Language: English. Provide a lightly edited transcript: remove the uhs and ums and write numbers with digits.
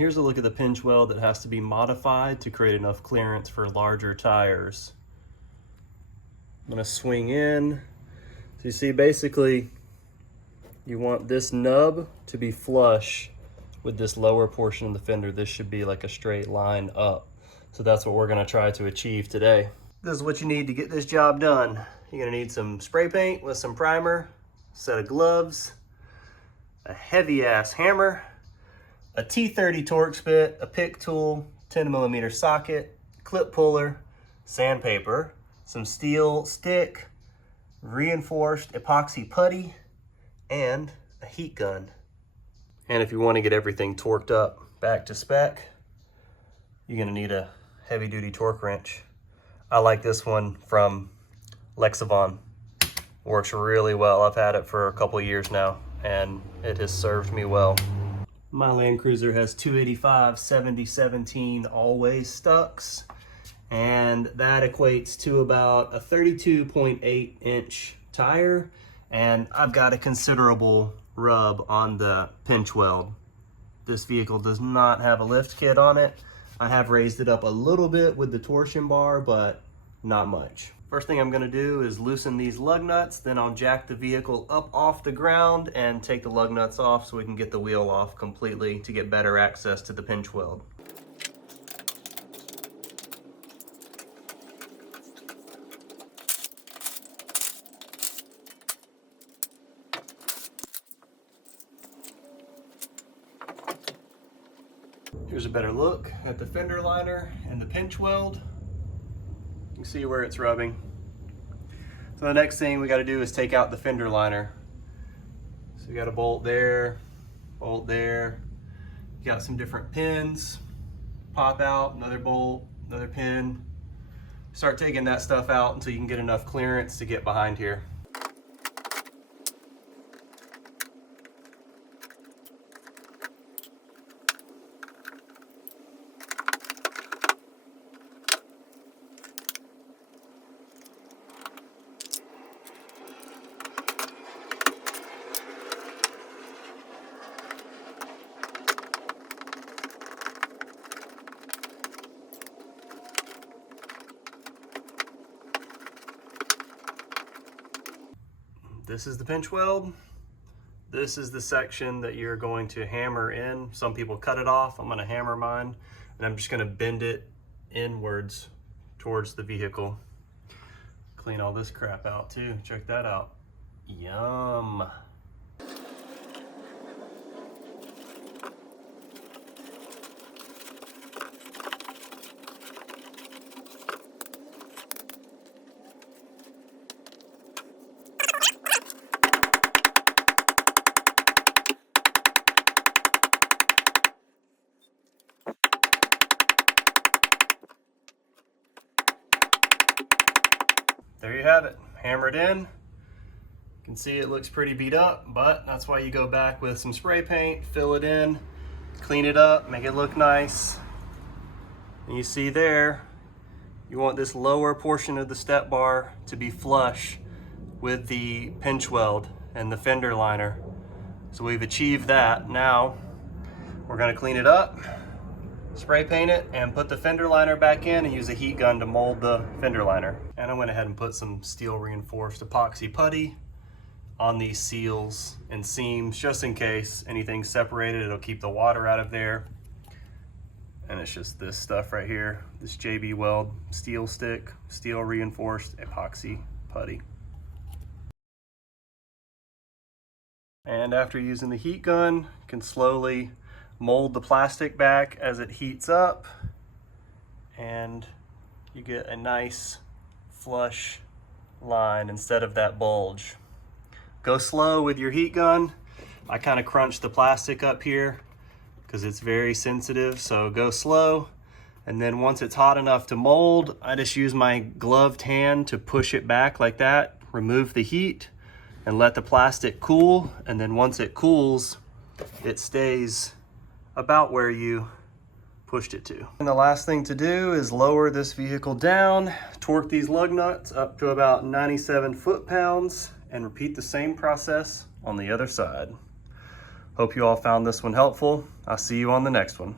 Here's a look at the pinch weld that has to be modified to create enough clearance for larger tires. I'm gonna swing in. So you see, basically, you want this nub to be flush with this lower portion of the fender. This should be like a straight line up. So that's what we're gonna try to achieve today. This is what you need to get this job done. You're gonna need some spray paint with some primer, a set of gloves, a heavy ass hammer, a T30 Torx bit, a pick tool, 10mm socket, clip puller, sandpaper, some steel stick, reinforced epoxy putty, and a heat gun. And if you want to get everything torqued up back to spec, you're gonna need a heavy duty torque wrench. I like this one from LX470. Works really well. I've had it for a couple years now and it has served me well. My Land Cruiser has 285 7017 always stucks, and that equates to about a 32.8 inch tire, and I've got a considerable rub on the pinch weld. This vehicle does not have a lift kit on it. I have raised it up a little bit with the torsion bar, but not much. First thing I'm gonna do is loosen these lug nuts, then I'll jack the vehicle up off the ground and take the lug nuts off so we can get the wheel off completely to get better access to the pinch weld. Here's a better look at the fender liner and the pinch weld. You can see where it's rubbing. So the next thing we got to do is take out the fender liner. So we got a bolt there, bolt there. You got some different pins. Pop out, another bolt, another pin. Start taking that stuff out until you can get enough clearance to get behind here. This is the pinch weld. This is the section that you're going to hammer in. Some people cut it off. I'm gonna hammer mine, and I'm just gonna bend it inwards towards the vehicle. Clean all this crap out too. Check that out. Yum. There you have it, hammered in. You can see it looks pretty beat up, but that's why you go back with some spray paint, fill it in, clean it up, make it look nice. And you see there, you want this lower portion of the step bar to be flush with the pinch weld and the fender liner. So we've achieved that. Now we're gonna clean it up, spray paint it, and put the fender liner back in and use a heat gun to mold the fender liner. And I went ahead and put some steel reinforced epoxy putty on these seals and seams just in case anything's separated. It'll keep the water out of there. And it's just this stuff right here, this JB Weld steel stick, steel reinforced epoxy putty. And after using the heat gun, you can slowly mold the plastic back as it heats up, and you get a nice flush line instead of that bulge. Go slow with your heat gun. I kind of crunch the plastic up here because it's very sensitive, so go slow. And then once it's hot enough to mold, I just use my gloved hand to push it back like that, remove the heat, and let the plastic cool. And then once it cools, it stays about where you pushed it to. And the last thing to do is lower this vehicle down, torque these lug nuts up to about 97 foot-pounds, and repeat the same process on the other side. Hope you all found this one helpful. I'll see you on the next one.